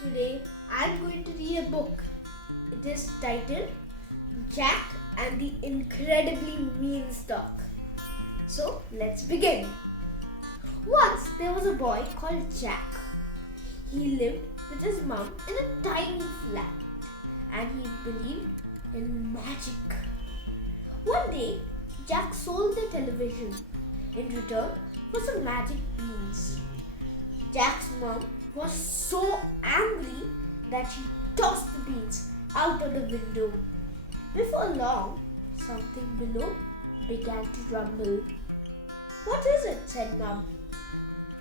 Today I am going to read a book. It is titled Jack and the Incredibly Mean Stalk. So let's begin. Once there was a boy called Jack. He lived with his mom in a tiny flat and he believed in magic. One day, Jack sold the television in return for some magic beans. Jack's mom was so angry that she tossed the beans out of the window. Before long, something below began to rumble. "What is it?" said Mom.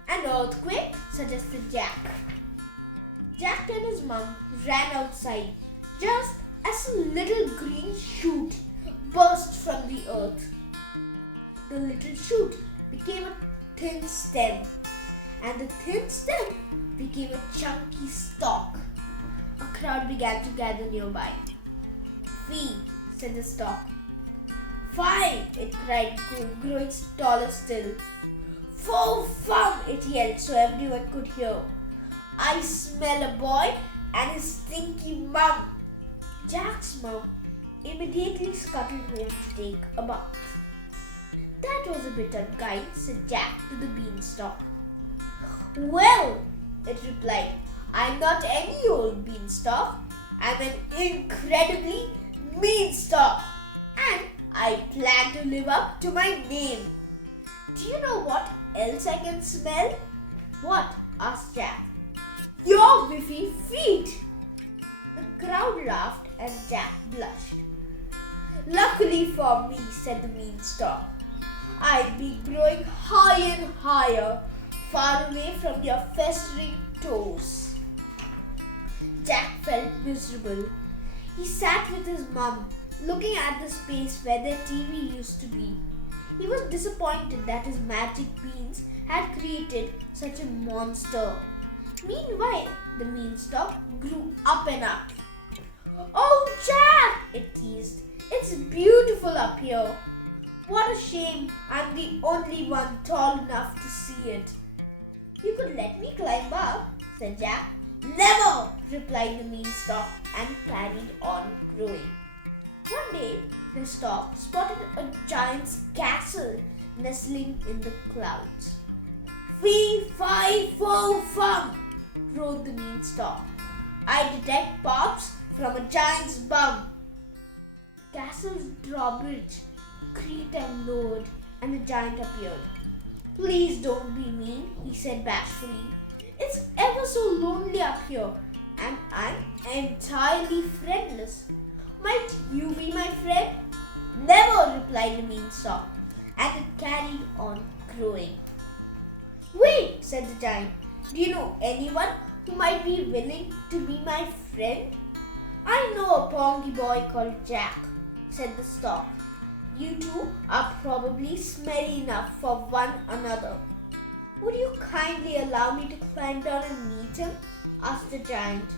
"An earthquake," suggested Jack. Jack and his mom ran outside just as a little green shoot burst from the earth. The little shoot became a thin stem, and the thin stem became a chunky stalk. A crowd began to gather nearby. "Fee," said the stalk. "Fie," it cried, growing taller still. "Fo fum," it yelled so everyone could hear. "I smell a boy and his stinky mum." Jack's mom immediately scuttled home to take a bath. "That was a bit unkind," said Jack to the beanstalk. "Well," it replied, "I'm not any old beanstalk. I'm an incredibly mean stalk, and I plan to live up to my name. Do you know what else I can smell?" "What?" asked Jack. "Your whiffy feet." The crowd laughed and Jack blushed. "Luckily for me," said the beanstalk, "I'll be growing higher and higher, far away from your festering toes." Jack felt miserable. He sat with his mum, looking at the space where their TV used to be. He was disappointed that his magic beans had created such a monster. Meanwhile, the beanstalk grew up and up. "Oh, Jack," it teased, "it's beautiful up here. What a shame I'm the only one tall enough to see it." "You could let me climb up," said Jack. "Never," replied the beanstalk and carried on growing. One day, the stalk spotted a giant's castle nestling in the clouds. "Fee, fi, fo, fum," roared the beanstalk. "I detect pops from a giant's bum." The castle's drawbridge creaked and lowered, and the giant appeared. "Please don't be mean," he said bashfully. "It's ever so lonely up here, and I'm entirely friendless. Might you be my friend?" "Never," replied the beanstalk, and it carried on growing. "Wait," said the giant. "Do you know anyone who might be willing to be my friend?" "I know a pongy boy called Jack," said the stalk. "You two are probably smelly enough for one another. Would you kindly allow me to climb down and meet him?" asked the giant.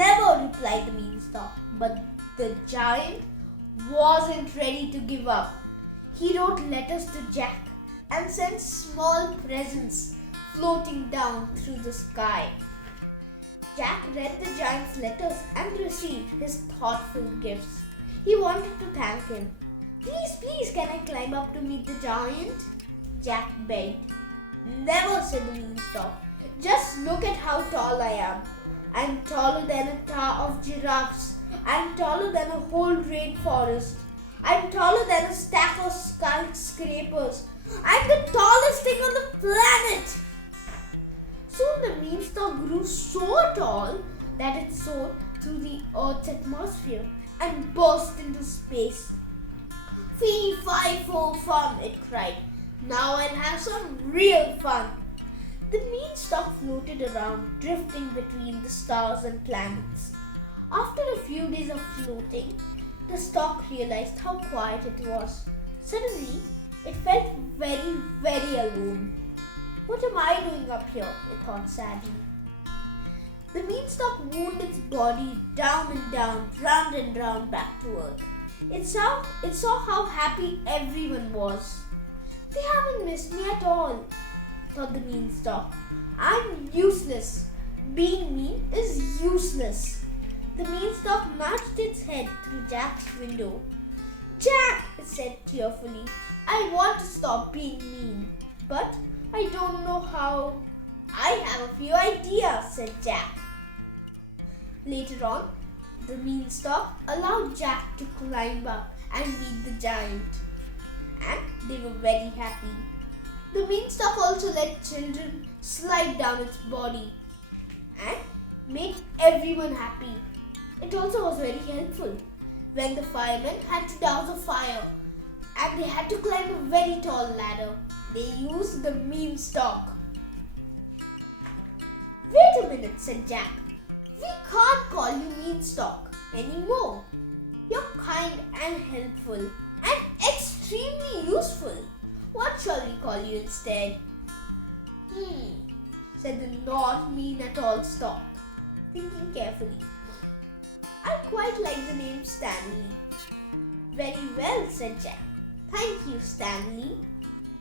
"Never," replied the beanstalk. But the giant wasn't ready to give up. He wrote letters to Jack and sent small presents floating down through the sky. Jack read the giant's letters and received his thoughtful gifts. He wanted to thank him. "Please, please, can I climb up to meet the giant?" Jack begged. "Never," said the beanstalk. "Just look at how tall I am. I'm taller than a tower of giraffes. I'm taller than a whole rainforest. I'm taller than a stack of skyscrapers. I'm the tallest thing on the planet." Soon the beanstalk grew so tall that it soared through the Earth's atmosphere and burst into space. "Fee, fi, fo, fum," it cried. "Now I'll have some real fun." The beanstalk floated around, drifting between the stars and planets. After a few days of floating, the stalk realized how quiet it was. Suddenly, it felt very, very alone. "What am I doing up here?" it thought sadly. The beanstalk moved its body down and down, round and round back to earth. It saw how happy everyone was. "They haven't missed me at all," thought the beanstalk. "I'm useless. Being mean is useless. The beanstalk nudged its head through Jack's window. Jack, it said tearfully, I want to stop being mean, but I don't know how. I have a few ideas, said Jack. Later on, the beanstalk allowed Jack to climb up and meet the giant, and they were very happy. The beanstalk also let children slide down its body and made everyone happy. It also was very helpful when the firemen had to douse a fire and they had to climb a very tall ladder. They used the beanstalk. Wait a minute, said Jack. We can't call you beanstalk anymore. You're kind and helpful and extremely useful. What shall we call you instead? Said the not mean at all Stalk, thinking carefully. I quite like the name Stanley. Very well, said Jack. Thank you, Stanley.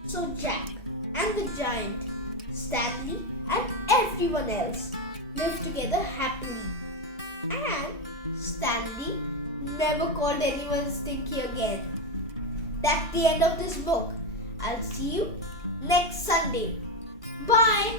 So Jack and the giant, Stanley and everyone else lived together happily. And Stanley never called anyone stinky again. That's the end of this book. I'll see you next Sunday. Bye.